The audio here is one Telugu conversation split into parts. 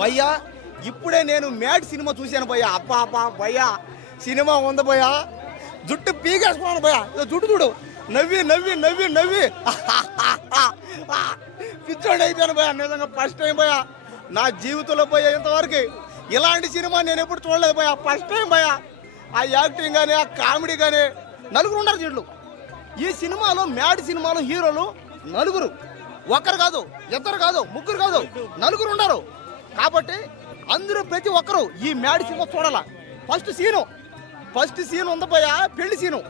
భయ్యా ఇప్పుడే నేను మ్యాడ్ సినిమా చూశాను భయ్యా. అబ్బా అబ్బా భయ్యా సినిమా ఉంది భయ్యా. జుట్టు పీకేసుకున్నాను భయ్యా. జుట్టు చూడు నవ్వి నవ్వి నవ్వి నవ్వి పిచ్చోడి అయిపోయాను భయ్యా. నిజంగా ఫస్ట్ టైం భయ్యా నా జీవితంలో భయ్యా ఇంతవరకు ఇలాంటి సినిమా నేను ఎప్పుడు చూడలేదు భయ్యా. ఫస్ట్ టైం భయ్యా. ఆ యాక్టింగ్ కానీ ఆ కామెడీ కానీ నలుగురు ఉన్నారు దీంట్లో. ఈ సినిమాలో మ్యాడ్ సినిమాలో హీరోలు నలుగురు, ఒకరు కాదు, ఇద్దరు కాదు, ముగ్గురు కాదు, నలుగురు ఉన్నారు. కాబట్టి అందరూ ప్రతి ఒక్కరు ఈ మ్యాడ్ సినిమా చూడాల. ఫస్ట్ సీన్ ఉంది భయ్యా, పెళ్లి సీను.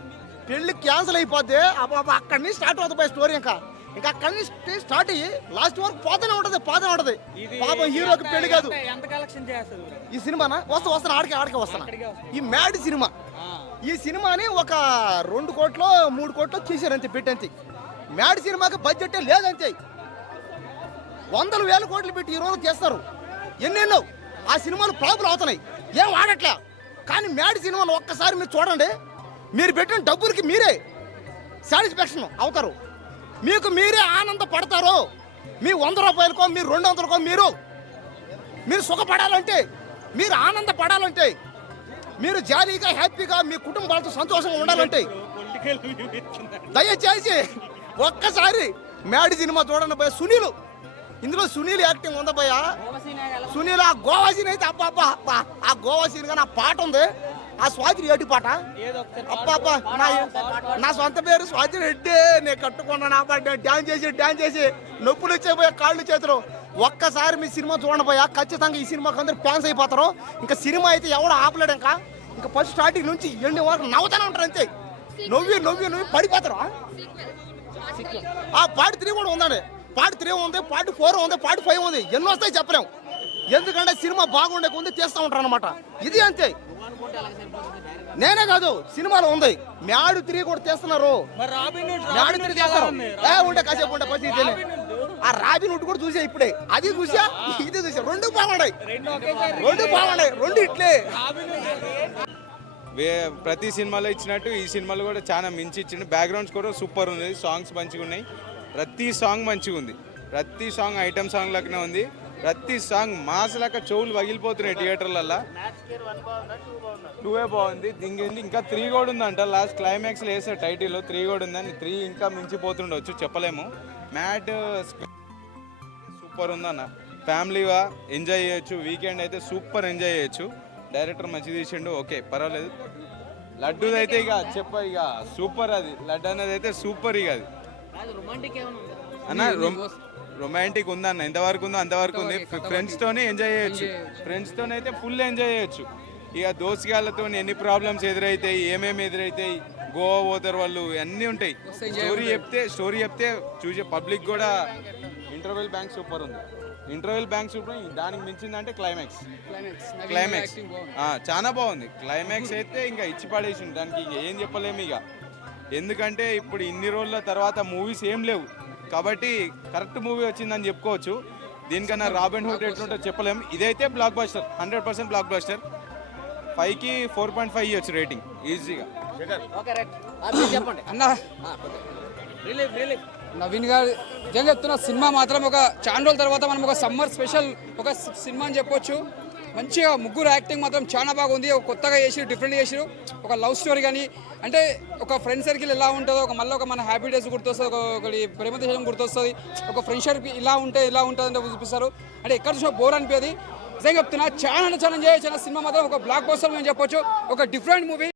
పెళ్లి క్యాన్సిల్ అయిపోద్ది అక్కడి నుంచి స్టార్ట్ అవుతుంది భయ్యా స్టోరీ. ఇంకా అక్కడి నుంచి స్టార్ట్ అయ్యి లాస్ట్ వరకు పోతూనే ఉంటది. పాపం హీరోకి పెళ్లి కాదు. ఈ సినిమానా వస్తాను ఆడికే వస్తాను. ఈ మ్యాడ్ సినిమా, ఈ సినిమాని ఒక 2 కోట్లు 3 కోట్లు చేశారు అంతే, పెట్టంతే. మ్యాడ్ సినిమాకి బడ్జెట్ లేదంతే. 100,000 కోట్లు పెట్టి ఈ రోజు చేస్తారు. ఎన్నెన్నో ఆ సినిమాలు ఫ్లాపులు అవుతున్నాయి, ఏం ఆడట్లే. కానీ మ్యాడ్ సినిమాను ఒక్కసారి మీరు చూడండి, మీరు పెట్టిన డబ్బులకి మీరే సాటిస్ఫాక్షన్ అవుతారు, మీకు మీరే ఆనందపడతారు. మీ 100 రూపాయలకో మీరు 200కో మీరు సుఖపడాలంటే, మీరు ఆనందపడాలంటే, మీరు జాలీగా హ్యాపీగా మీ కుటుంబాలతో సంతోషంగా ఉండాలంటే దయచేసి ఒక్కసారి మ్యాడ్ సినిమా చూడండి భయ్యా. ఇందులో సునీల్ యాక్టింగ్ ఉందా భయ్యా. సునీల్ ఆ గోవా సీన్ అయితే అబ్బా ఆ గోవా సీన్ కానీ ఆ పాట ఉంది, ఆ స్వాతి రెడ్డి పాట. అబ్బా నా సొంత పేరు స్వాతి రెడ్డి, నేను కట్టుకున్నాను. డ్యాన్స్ చేసి నొప్పులు వచ్చాయి కాళ్ళు చేతులు. ఒక్కసారి మీ సినిమా చూడండి భయ్యా, ఖచ్చితంగా ఈ సినిమాకి అందరూ ఫ్యాన్స్ అయిపోతారు. ఇంకా సినిమా అయితే ఎవడో ఆపలేడు. ఇంకా ఫస్ట్ స్టార్టింగ్ నుంచి ఎండి వరకు నవ్వుతూనే ఉంటారు అంతే. నవ్వి పడిపోతారు. ఆ పార్ట్ 3 కూడా ఉందండి. పార్ట్ 3 ఉంది, పార్ట్ 4 ఉంది, పార్ట్ 5 ఉంది. ఎన్ని వస్తాయి చెప్పలేము, ఎందుకంటే సినిమా బాగుండే కొంది తీస్తూ ఉంటారు అనమాట. ఇది అంతే. నేనే కాదు, సినిమాలో ఉంది. మ్యాడ్ 3 కూడా తీస్తున్నారు. మ్యాడ్ 3 చేస్తారు. ఉండే కాసేపు ఉండే పచ్చి ఆ రాబిన్ హుడ్ కూడా చూసా ఇప్పుడే. అది చూసా ఇది చూసా, రెండు బాగున్నాయి. రెండు ఇట్లే. ప్రతి సినిమాలో ఇచ్చినట్టు ఈ సినిమాలో కూడా చాలా మించి ఇచ్చిండు. బ్యాక్గ్రౌండ్స్ కూడా సూపర్ ఉంది, సాంగ్స్ మంచిగా ఉన్నాయి. ప్రతి సాంగ్ మంచిగా ఉంది, ప్రతి సాంగ్ ఐటమ్ సాంగ్ లాగానే ఉంది. ప్రతి సాంగ్ మాస్ లాగా చెవులు పగిలిపోతున్నాయి థియేటర్లలో. 2 బాగుంది. ఇంకా 3 కూడా ఉందంట. లాస్ట్ క్లైమాక్స్లో వేసారు టైటిల్లో 3 కూడా ఉందని. 3 ఇంకా మించిపోతుండొచ్చు, చెప్పలేము. మ్యాట్ సూపర్ ఉందన్న, ఫ్యామిలీగా ఎంజాయ్ చేయొచ్చు. వీకెండ్ అయితే సూపర్ ఎంజాయ్ చేయొచ్చు. డైరెక్టర్ మంచి తీసిండు, ఓకే పర్వాలేదు. లడ్డూది అయితే ఇక సూపర్. అది లడ్డు అనేది అయితే సూపర్. ఇక అది అన్న రొమాంటిక్ ఉందన్న, ఎంతవరకు ఉందో అంతవరకు ఉంది. ఫ్రెండ్స్తోనే ఎంజాయ్ చేయొచ్చు, ఫ్రెండ్స్తోనే అయితే ఫుల్ ఎంజాయ్ చేయొచ్చు. ఇక దోస్తుగాళ్ళతో ఎన్ని ప్రాబ్లమ్స్ ఎదురైతాయి, ఏమేమి ఎదురైతాయి, గోవా పోతారు వాళ్ళు, అన్నీ ఉంటాయి. స్టోరీ చెప్తే చూసే పబ్లిక్ కూడా. ఇంటర్వెల్ బ్యాంక్ సూపర్ ఉంది. దానికి మించిందంటే క్లైమాక్స్ చాలా బాగుంది. క్లైమాక్స్ అయితే ఇంకా ఇచ్చి పడేసింది, దానికి ఏం చెప్పలేము ఇక. ఎందుకంటే ఇప్పుడు ఇన్ని రోజుల తర్వాత మూవీస్ ఏం లేవు కాబట్టి కరెక్ట్ మూవీ వచ్చిందని చెప్పుకోవచ్చు. దీనికన్నా రాబిన్ హుడ్ ఎట్లుంటో చెప్పలేము. ఇదైతే బ్లాక్ బస్టర్, 100% బ్లాక్ బస్టర్. 5కి 4.5 ఇవ్వచ్చు రేటింగ్ ఈజీగా. నవీన్ గారు నిజంగా చెప్తున్న సినిమా మాత్రం ఒక చాలా రోజుల తర్వాత మనం ఒక సమ్మర్ స్పెషల్ ఒక సినిమా అని చెప్పొచ్చు. మంచిగా ముగ్గురు యాక్టింగ్ మాత్రం చాలా బాగుంది. ఒక కొత్తగా చేసిరు, డిఫరెంట్ చేసిరు. ఒక లవ్ స్టోరీ కానీ అంటే ఒక ఫ్రెండ్ సర్కిల్ ఎలా ఉంటుందో, మళ్ళీ ఒక మన హ్యాపీ డేస్ గుర్తొస్తుంది, ఒకటి ప్రేమ దేశం గుర్తొస్తుంది, ఒక ఫ్రెండ్షిప్ ఇలా ఉంటుంది అంటే చూపిస్తారు. అంటే ఎక్కడ చూసినా బోర్ అనిపించేది. నిజంగా చెప్తున్నా చాలా ఎంజాయ్ చేసిన సినిమా మాత్రం ఒక బ్లాక్ బస్టర్ అని చెప్పొచ్చు. ఒక డిఫరెంట్ మూవీ.